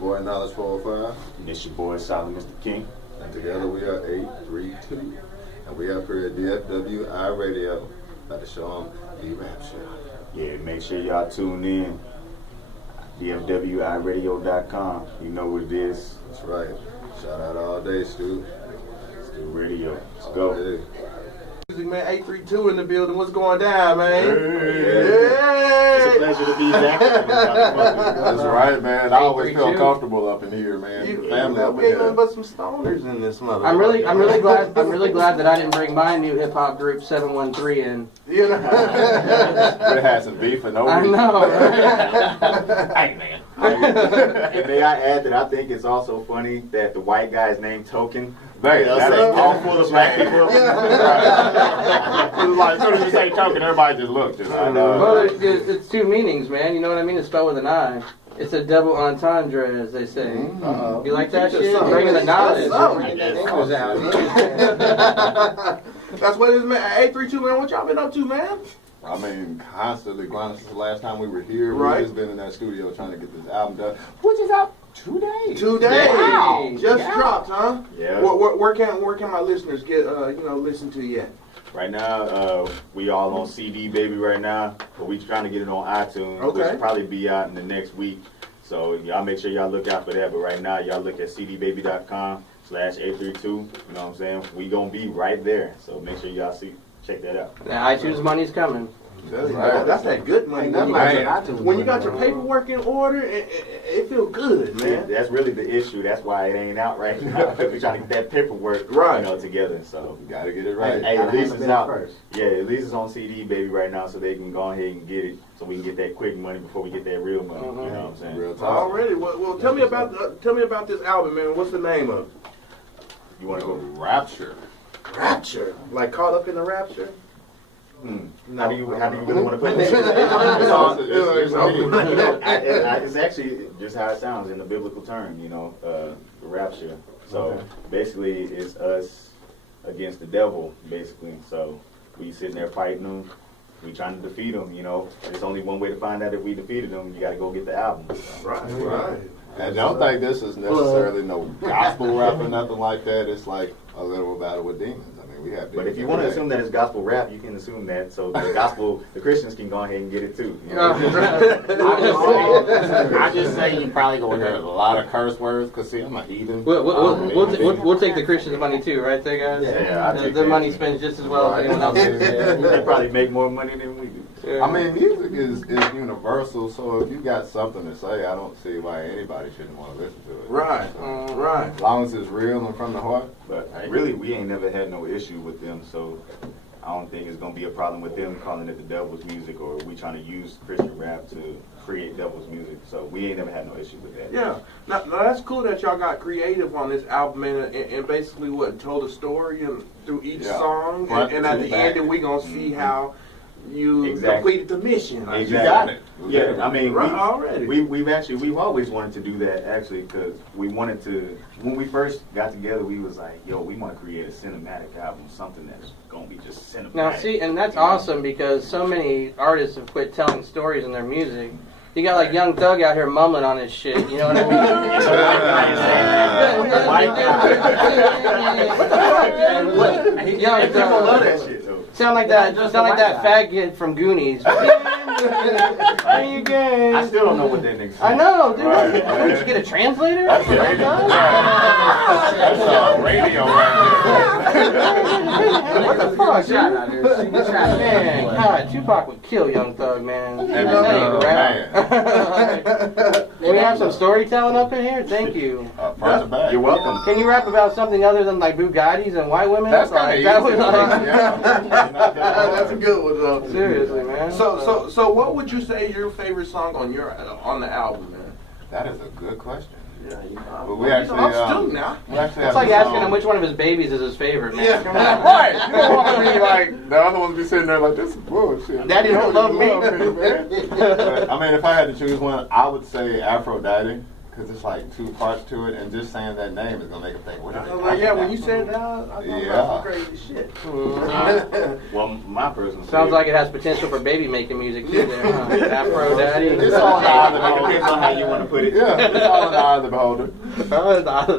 boy Knowledge 405. And it's your boy Solid Mr. King. And together we are 832. And we up here at DFWI Radio. About to show them the Rapture. Yeah, make sure y'all tune in. DFWIRadio.com. You know what it is. That's right. Shout out all day, Stu. STU Radio. Let's go. Day. Music man, 832 in the building. What's going down, man? Hey. It's a pleasure to be back. That's right, man. I always feel comfortable up in here, man. Family up in here. Nothing but some stoners in this mother. I'm really glad that I didn't bring my new hip hop group 713 in. You know, we had some beef for no reason. I know. Hey, man. And may I add that I think it's also funny that the white guy's named Token. Right, that's all full of black people. It's like, as soon as you say Token, everybody just looks. Well, it's two meanings, man. You know what I mean? It's spelled with an I. It's a double entendre, as they say. You like that shit? Bringing the knowledge. That's what it is, man. 832, man. What y'all been up to, man? I mean, constantly grinding since the last time we were here. Right. We've just been in that studio trying to get this album done, which is out 2 days. 2 days. Wow. Just dropped, huh? Yeah. Where can my listeners get listen to you at? Right now, we all on CD Baby right now, but we trying to get it on iTunes, Okay. which will probably be out in the next week. So y'all make sure y'all look out for that. But right now, y'all look at cdbaby.com/832. You know what I'm saying? We gonna be right there. So make sure y'all check that out. Yeah, iTunes money's coming. That's, right. That's that good money. When you got your paperwork in order, it feel good, man. That's really the issue. That's why it ain't out right now. We're trying to get that paperwork, together. So You gotta get it right. hey, at least it's out first. Yeah, at least it's on CD Baby right now, so they can go ahead and get it, so we can get that quick money before we get that real money. You know what I'm saying? Real talk. Already. Well, tell me about this album, man. What's the name of it? You want to go? Rapture. Rapture. Like caught up in the rapture. How do you really want to put It's that? really- It's actually just how it sounds in the biblical term, the rapture. So basically, it's us against the devil, basically. So we sitting there fighting them. We trying to defeat them, There's only one way to find out if we defeated them. You got to go get the album. Right. And don't think this is necessarily no gospel rap or nothing like that. It's like a literal battle with demons. I mean, we have. But if you want to assume that it's gospel rap, you can assume that. So the Christians can go ahead and get it too. I just say you probably gonna hear a lot of curse words because see, I'm a heathen. We'll take the Christians' money too, right there, guys? Yeah, the money spends just as well as anyone else's. They probably make more money than we do. Yeah. I mean, music is universal, so if you got something to say, I don't see why anybody shouldn't want to listen to it. Right. Right. As long as it's real and from the heart. But really, we ain't never had no issue with them, so I don't think it's going to be a problem with them calling it the devil's music, or we trying to use Christian rap to create devil's music. So we ain't never had no issue with that. Yeah. Now that's cool that y'all got creative on this album and basically told a story through each song, and at the end we gonna see how you completed the mission. Exactly. You got it. Yeah, I mean, already. We've always wanted to do that, actually, because we wanted to, when we first got together, we was like, yo, we want to create a cinematic album, something that's going to be just cinematic. Now, see, and that's awesome because so many artists have quit telling stories in their music. You got like Young Thug out here mumbling on his shit, you know what I mean? Young People Thug. love that shit, though. Sound like that faggot from Goonies. I still don't know what that nigga said. I know, dude. Did you get a translator? That's radio right What the fuck, dude? Man, God, Tupac would kill Young Thug, man. We have some storytelling up in here? Thank you. You're welcome. Can you rap about something other than like Bugattis and white women? That's kind of easy. That's a good one, though. Seriously, man. So what would you say is your favorite song on the album, man? That is a good question. Yeah, But we actually, I'm stoked now. It's like asking him which one of his babies is his favorite, man. Yeah. Come on. Right. You don't want to be like, the other ones be sitting there like, this is bullshit. Daddy don't love me. But, I mean, if I had to choose one, I would say Aphrodite. because it's like 2 parts to it, and just saying that name is gonna make them think, what are they talking about? When you said that, I thought about some crazy shit. Well, my personal sounds like it has potential for baby making music too. There, huh? Afro Daddy. It's all in the eye of the beholder. Depends on how you want to put it. Yeah, it's all in the eye of the beholder.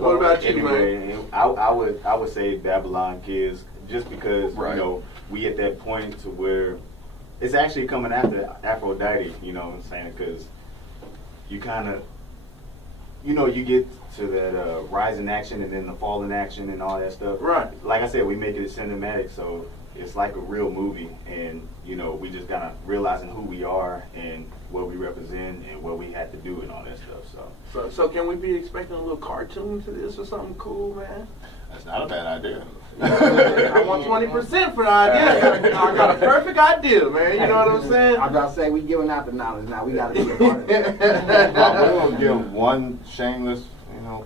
What about you, man? I would say Babylon Kids, just because right. you know we at that point to where it's actually coming after Aphrodite. You know what I'm saying? Because you kind of, you know, you get to that rise in action and then the fall in action and all that stuff. Right. Like I said, we make it cinematic, so it's like a real movie, and you know, we just kind of realizing who we are and what we represent and what we had to do and all that stuff. So can we be expecting a little cartoon to this or something cool, man? That's not a bad idea. I want 20% for the idea. I got a perfect idea, man. You know what I'm saying? I'm about to say we giving out the knowledge now. We got to be a part of it. We're gonna give one shameless,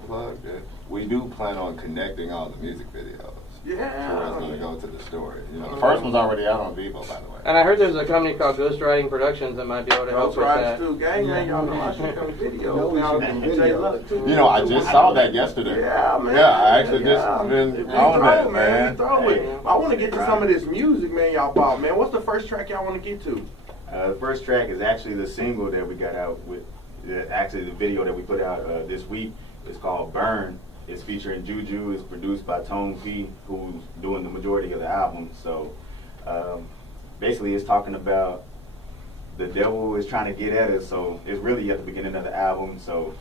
plug. That we do plan on connecting all the music videos. Yeah. So it's gonna go to the story. The first one's already out on Vivo, by the way. And I heard there's a company called Ghostwriting Productions that might be able to help with that. Ghostwriters too, gang, man. Y'all know I shoot them videos. I just saw that yesterday. Yeah, man. Yeah, I actually just been on that, man. Throw it. I want to get to some of this music, man. Y'all bought, man. What's the first track y'all want to get to? The first track is actually the single that we got out with. Actually, the video that we put out this week is called Burn. It's featuring Juju. It's produced by Tone P, who's doing the majority of the album. So basically it's talking about the devil is trying to get at us. So it's really at the beginning of the album. So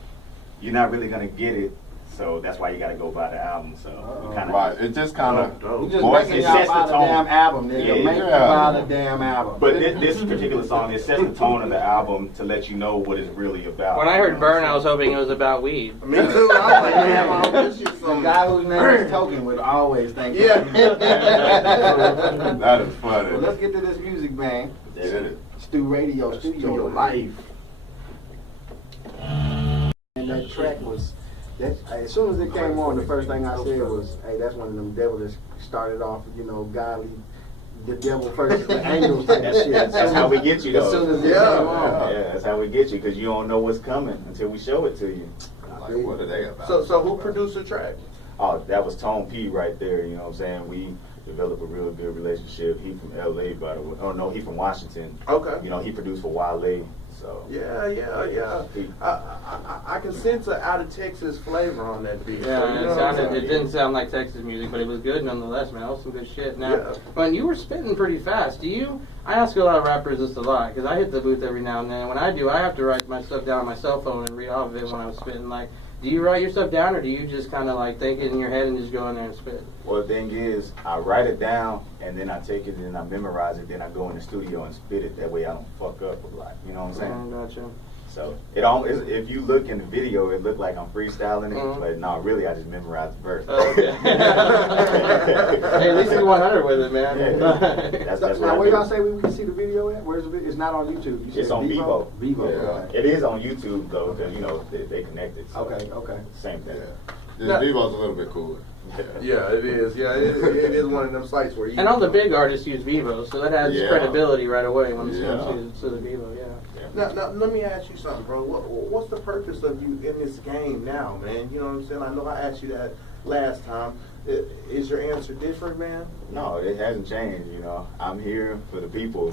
you're not really going to get it. So that's why you got to go buy the album. So right. It just kind of we just making y'all buy the damn album, nigga. Make you buy the damn album. But this particular song, it sets the tone of the album to let you know what it's really about. When I heard Burn, I was hoping it was about weed. Me too. I was like, damn, I hope this shit's the guy whose name is Token would always think. Yeah. That is funny. Well, let's get to this music, man. STU Radio, Studio Life. And that track was. As soon as it came on, the first thing I said was, "Hey, that's one of them devils that started off, godly, the devil first, the angels type of shit." That's how we get you, though. As soon as it came on, yeah, that's how we get you, because you don't know what's coming until we show it to you. Like, what are they about? So who produced the track? Oh, that was Tone P right there. You know what I'm saying? We developed a real good relationship. He from LA, by the way. Oh no, he from Washington. Okay. He produced for Wale. So yeah. I can sense an out of Texas flavor on that beat. Yeah, so it didn't sound like Texas music, but it was good nonetheless, man. That was some good shit. Now, when you were spitting pretty fast, I ask a lot of rappers this a lot, because I hit the booth every now and then. When I do, I have to write my stuff down on my cell phone and read off of it when I'm spitting. Like, do you write your stuff down, or do you just kind of like think it in your head and just go in there and spit? Well, the thing is, I write it down, and then I take it and I memorize it, then I go in the studio and spit it. That way I don't fuck up a lot. You know what I'm saying? Gotcha. So if you look in the video, it looked like I'm freestyling it, but no, really I just memorized the verse. Okay. Hey, at least you're 100 with it, man. Yeah. That's now, where y'all say we can see the video at? Where's the video? It's not on YouTube. It's on Vivo. Vivo. Yeah. Okay. It is on YouTube though, because they connected. So Okay. Same thing. Yeah. Vivo's a little bit cooler. Yeah, it is. Yeah, it is one of them sites where you. And all the big artists use Vivo, so that adds credibility right away when it's to the Vivo. Yeah. Now, let me ask you something, bro. What's the purpose of you in this game now, man? You know what I'm saying? I know I asked you that last time. Is your answer different, man? No, it hasn't changed. I'm here for the people.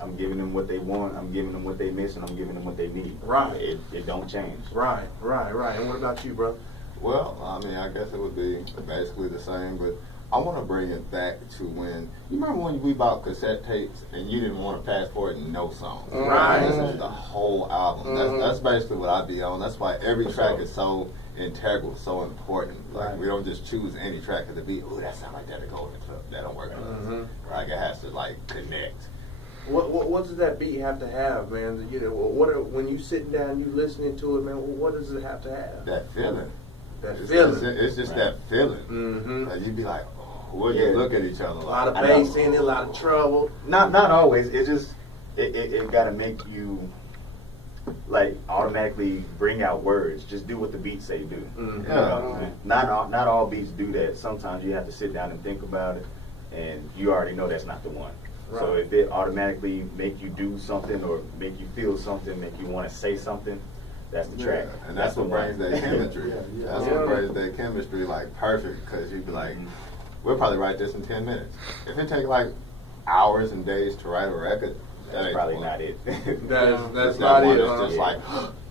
I'm giving them what they want. I'm giving them what they miss, and I'm giving them what they need. Right. It don't change. Right. And what about you, bro? Well, I guess it would be basically the same, but I want to bring it back to when, you remember when we bought cassette tapes and you didn't want to fast forward no songs? Right. This is the whole album. That's basically what I be on. That's why every track is so integral, so important. Like, we don't just choose any track to be, that sound like that'll go in the club. That don't work on us. Like, it has to, connect. What does that beat have to have, man? When you sitting down, you listening to it, man, what does it have to have? That feeling. It's just that feeling. Like, you'd be like, you look at each other. A lot of bass in it, a lot of trouble. Not always. It just it got to make you automatically bring out words. Just do what the beats say do. Not all beats do that. Sometimes you have to sit down and think about it, and you already know that's not the one. Right. So if it automatically make you do something or make you feel something, make you want to say something, that's the track. And that's what brings that chemistry. That's what brings that chemistry like perfect, because you'd be like, we'll probably write this in 10 minutes. If it take like hours and days to write a record, that's probably not it. That's not it. It's just like,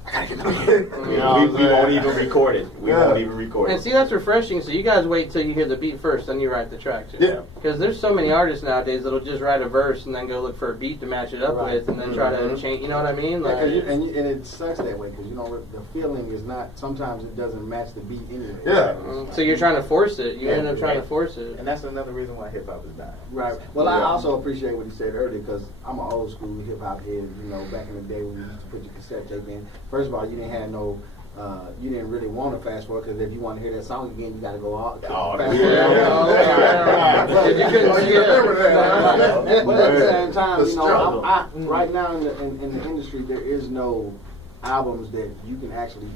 I gotta get the we won't even record it. We won't even record it. And see, that's refreshing. So you guys wait till you hear the beat first, then you write the track too. Yeah. Because there's so many artists nowadays that'll just write a verse and then go look for a beat to match it up with, and then try to change. You know what I mean? Like, and it sucks that way, because you know the feeling is not. Sometimes it doesn't match the beat anyway. Yeah. So you're trying to force it. You end up trying to force it. And that's another reason why hip hop is dying. Right. Well, I also appreciate what he said earlier, because I'm an old school hip hop head. You know, back in the day when you used to put your cassette tape in. First of all, you didn't have no. You didn't really want to fast forward, because if you want to hear that song again, you got to go out. Oh, fast You couldn't see it. But at the same time, you know, right now in the industry, there is no albums that you can actually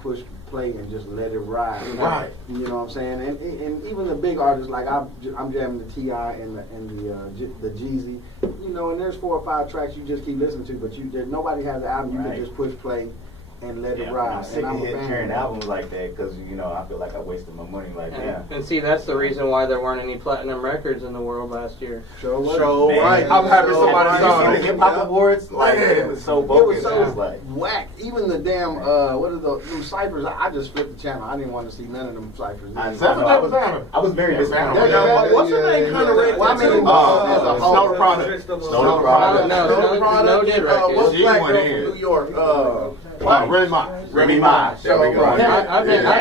push play and just let it ride. Right. You know what I'm saying? And even the big artists, like I'm jamming the T.I. and the Jeezy, you know, and there's 4 or 5 tracks you just keep listening to, but nobody has an album you can just push play and let it ride. I'm sick of hearing albums like that, because, you know, I feel like I wasted my money like that. And see, that's the reason why there weren't any platinum records in the world last year. Right. I'm happy somebody saw the hip hop awards. Like, it was so bogus. It was so whack. Even the damn what are them ciphers? I just flipped the channel. I didn't want to see none of them ciphers. I was very disappointed. What's the name? Kind of red. Well, I mean, Snow Product. Snow Product. No did records. What's black girl from New York? Remy Ma. There we go. I've been a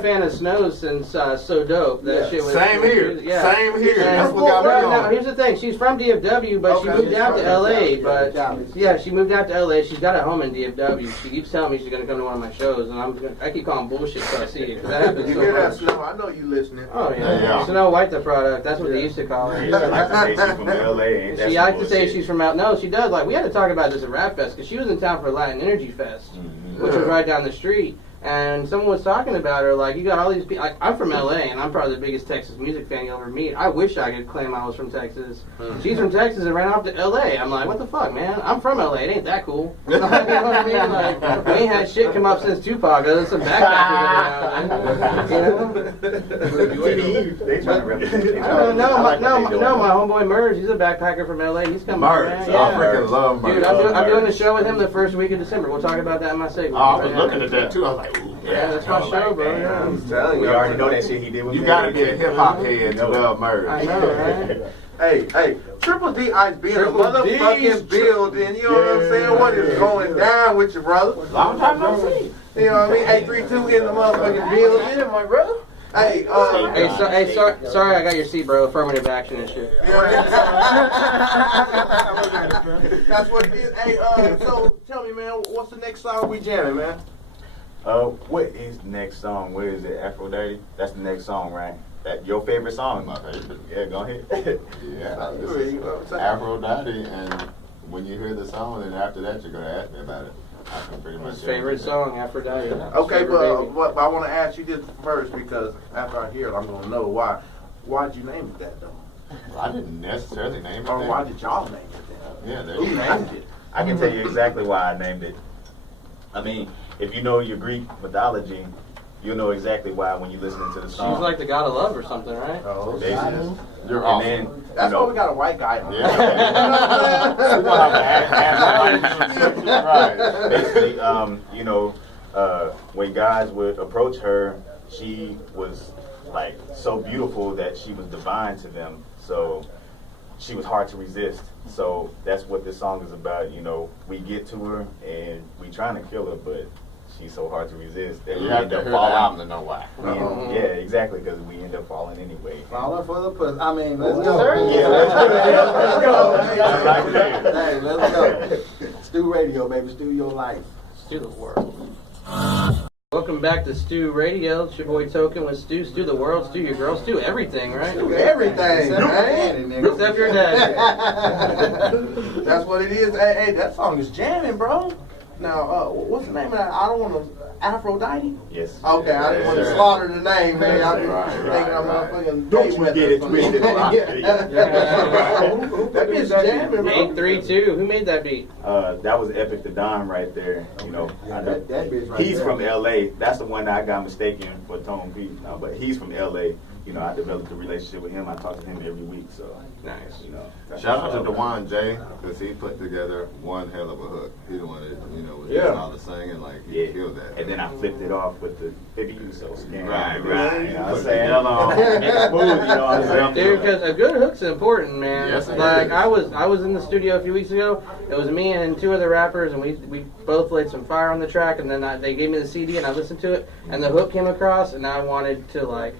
fan of Snow's since So Dope. That shit was Same here. Yeah. Same here. That's what got me on. No, here's the thing. She's from DFW, but she moved out to LA. But she moved out to LA. She's got a home in DFW. She keeps telling me she's gonna come to one of my shows, and I keep calling bullshit till I see it. That happens so hear that, much. Snow? I know you listening. Oh yeah. Snow White the product. That's what they used to call her. She like to say she's from LA. Ain't that She some likes to say bullshit? she's from out. No, she does. Like, we had to talk about this at Rap Fest, because she was in town for Latin Energy Fest, which was right down the street. And someone was talking about her, like, you got all these people. Like, I'm from LA, and I'm probably the biggest Texas music fan you'll ever meet. I wish I could claim I was from Texas. She's from Texas and ran off to LA. I'm like, what the fuck, man? I'm from LA. It ain't that cool. You know what I mean? Like, we ain't had shit come up since Tupac. There's some backpackers around. They trying to represent. No, my homeboy Merge, he's a backpacker from LA. He's coming. Merge. Man. I Yeah. freaking love Merge. Dude, I'm doing a show with him the first week of December. We'll talk about that in my segment. I was looking at that too. I was like, ooh, Yeah, that's my show, bro. Yeah. I'm telling We you. already know that shit he did with You me. gotta be a hip hop head to love Merge. I know, right? Hey, Triple D Ice being a Triple motherfucking building. You know what I'm saying? What is going down with you, brother? Long time no see. You know what I mean? 832 in the motherfucking building, my brother. Hey, Sorry, I got your seat, bro. Affirmative action and shit. That's what it is. Hey, so tell me, man, what's the next song we jamming, man? What is the next song? Where is it? Aphrodite? That's the next song, right? That your favorite song? My favorite. Yeah, go ahead. Yeah, this is Aphrodite, and when you hear the song, then after that you're gonna ask me about it. I can pretty much. His favorite song, Aphrodite. Okay, but I want to ask you this first, because after I hear it, I'm gonna know why. Why'd you name it that though? I didn't necessarily name it. Or that. why did y'all name it that? Yeah, there Who you go. named it? I can tell you exactly why I named it. I mean, if you know your Greek mythology, you'll know exactly why when you're listening to the song. She's like the god of love or something, right? Oh, Basically. You're And awesome. then, that's why we got a white guy on. Right. Basically, when guys would approach her, she was like so beautiful that she was divine to them. So she was hard to resist. So that's what this song is about. You know, we get to her and we trying to kill her, but she's so hard to resist that You we have end to up hear the falling. album to know why. Yeah, exactly, because we end up falling anyway. Falling for the pussy. I mean, let's go. Yeah, let's go. Hey, let's go. STU Radio, baby. STU your life. Stu the World. Welcome back to STU Radio. It's your boy Token with Stu. Stu the World. Stu your girl. Stu everything, right? Everything, man. Except your dad. That's what it is. Hey, that song is jamming, bro. Now, what's the name of that? I don't want to. Aphrodite? Yes. Okay, I didn't want to slaughter the name, man. I was thinking I'm motherfucking. Don't you get it twisted. That bitch jamming, bro. 832. Who made that beat? That was Epic the Don right there. You know, that bitch right he's there. from LA. That's the one that I got mistaken for Tone Pete. But he's from LA. You know, I developed a relationship with him. I talk to him every week. So Nice. you know. Shout out to Dewan J, because he put together one hell of a hook. He the one that, was doing all the singing, like, he killed that. And then I flipped it off with the baby so scam. Right. You know what I'm saying? It's smooth, you know what I'm saying? Dude, because a good hook's important, man. Yes, it like is. I was in the studio a few weeks ago. It was me and two other rappers, and we both laid some fire on the track. And then they gave me the CD, and I listened to it, and the hook came across, and I wanted to like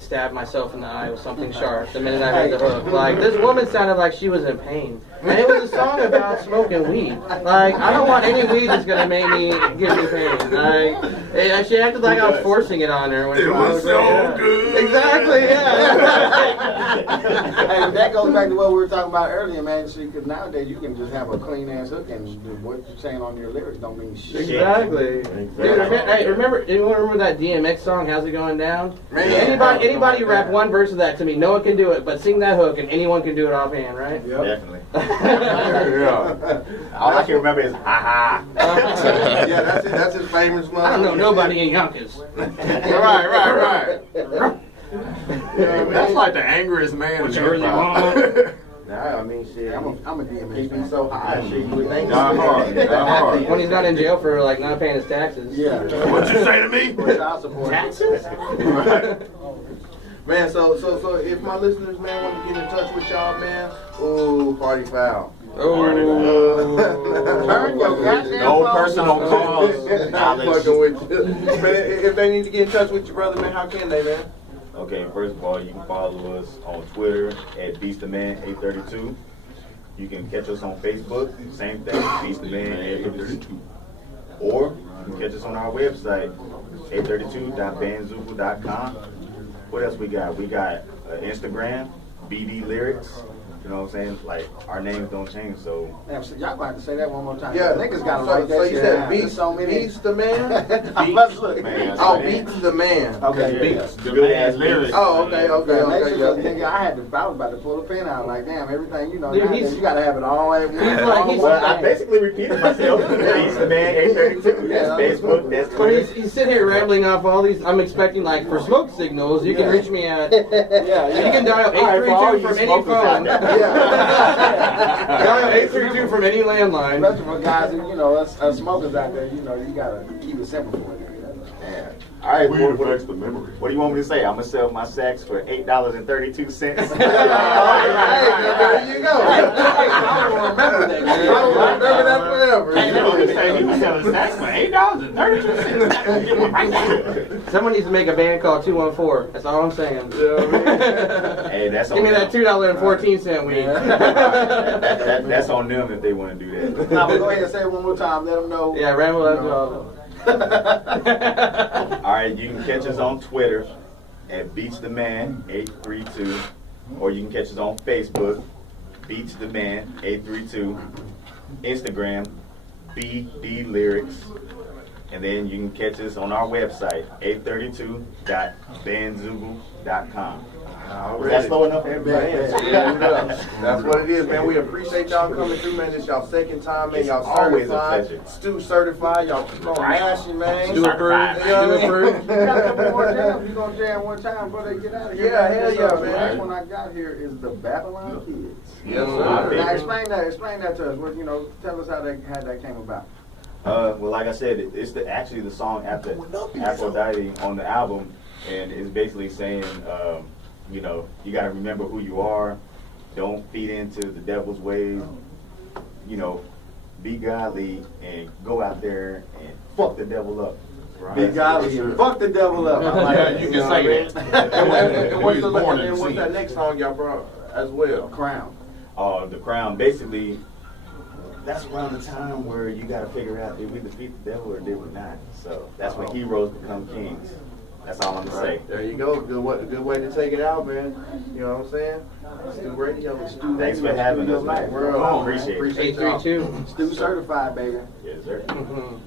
stab myself in the eye with something sharp the minute I heard the hook. Like, this woman sounded like she was in pain. And it was a song about smoking weed. Like, I don't want any weed that's going to make me give me pain. Like, she acted like I was forcing it on her. When It was so good. Exactly, yeah. Hey, that goes back to what we were talking about earlier, man. See, because nowadays you can just have a clean ass hook, and what you're saying on your lyrics don't mean shit. Exactly. Dude, hey, anyone remember that DMX song, How's It Going Down? Man, Anybody rap one verse of that to me, no one can do it, but sing that hook and anyone can do it offhand, right? Yep. Definitely. Yeah. All I can remember is ha ha. Yeah, that's his famous one. I don't know nobody in Yonkers. Right. That's like the angriest man in What you really hip-hop. want? Nah, I mean, shit, I'm a DMX fan. So high, shit, you would think. Die hard. When he's not in jail for like not paying his taxes. Yeah. What you say to me? For child support. Taxes? Man, so if my listeners, man, want to get in touch with y'all, man, party foul. Turn your goddamn No phone personal off. calls. I'm fucking with you. Man, if they need to get in touch with you, brother, man, how can they, man? Okay, first of all, you can follow us on Twitter at BeastTheMan832. You can catch us on Facebook, same thing, BeastTheMan832. Or you can catch us on our website, 832.bandzoogle.com. What else we got? We got Instagram, BD Lyrics. You know what I'm saying? Like, our names don't change, so. Damn, so y'all gonna have to say that one more time. Yeah, Niggas gotta so, write that so you shit said down. Beats, There's so many. Beats the man? I'm about to look. Man, Oh, Beats the man. Okay. Beats, good ass lyrics. Oh, okay. Nigga, I was about to pull a pen out. Like, damn, everything, Dude, nowadays, you gotta have it all at once. like- Well, I basically repeated myself. BeastTheMan832. That's Facebook, that's But Twitter. he's sitting here rambling off all these. I'm expecting, like, for smoke signals, you can reach me at. You can dial 832 from any phone. Dial 832 from any landline. Especially for guys, us smokers out there, you gotta keep it simple for it. Yeah. All right, Weed affects the memory. what do you want me to say? I'm gonna sell my sacks for $8.32. There you go. I will remember that. I will remember that forever. You was selling snacks for $8.32. Someone needs to make a band called 214. That's all I'm saying. Hey, that's on Give me that them. $2.14 weed. That's on them if they want to do that. Nah, but go ahead and say it one more time. Let them know. Yeah, ramble after all. All right, you can catch us on Twitter at BeatsTheMan832, or you can catch us on Facebook, BeatsTheMan832, Instagram, BD Lyrics, and then you can catch us on our website, 832.bandzoogle.com. Was that slow enough, everybody? That's what it is, man. We appreciate y'all coming through, man. This y'all second time, man. It's Y'all always a certified. pleasure. Stu certified. Y'all keep on mashing, man. Stu approved. You know what I mean? approved. We got a couple more jams. You gonna jam one time before they get out of here? Yeah, hell yeah, The man. next one I got here is the Babylon Kids. Yes, Now sir. explain that to us. What, tell us how that came about. Well, like I said, it's actually the song after Aphrodite on the album, and it's basically saying, you got to remember who you are. Don't feed into the devil's ways. Be godly and go out there and fuck the devil up. Be godly and fuck the devil up. I like Yeah, that. you can say that. And what's He was born in what's sin. that next song y'all brought as well? Crown. The crown, basically, that's around the time where you got to figure out, did we defeat the devil or did we not? So that's when heroes become kings. That's all I'm going to say. There you go. Good way to take it out, man. You know what I'm saying? Stu Radio. Thanks for having us, man. World. Appreciate it. Appreciate y'all. 832. Stu certified, baby. Yes, sir. Mhm.